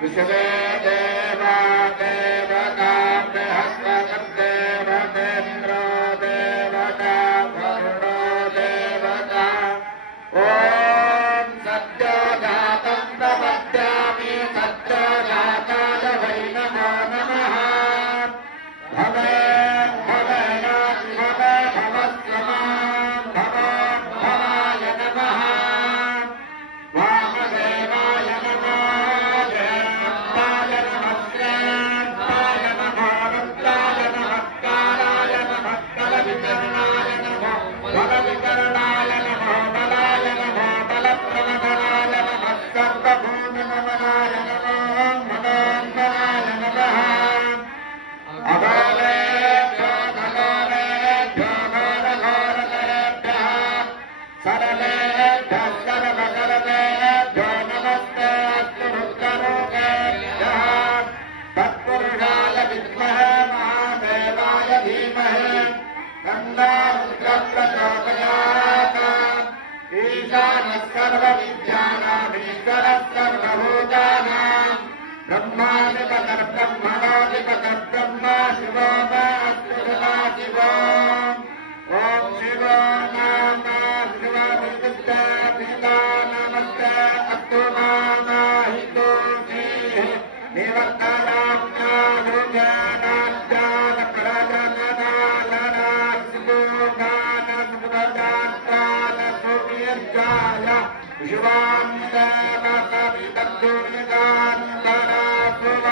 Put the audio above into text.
विश्वे देवा देवता बृहस्पतिर्देवतेन्द्रो देवता वरुणो देवता ॐ सद्यो जातं प्रपद्यामि सद्यो जाताय वै नमो नमः भवे ब्रह्मा शिवो शिवो ओम शिवो नाम शिवा पिता नमस्ते अस्तु नाम हितो निवर्तनाज्ञा लोकानाज्ञान परजननालना सुगान सुभदान सुवीर्याय शिवान्त कवितद्दुर्गान्तरा सुव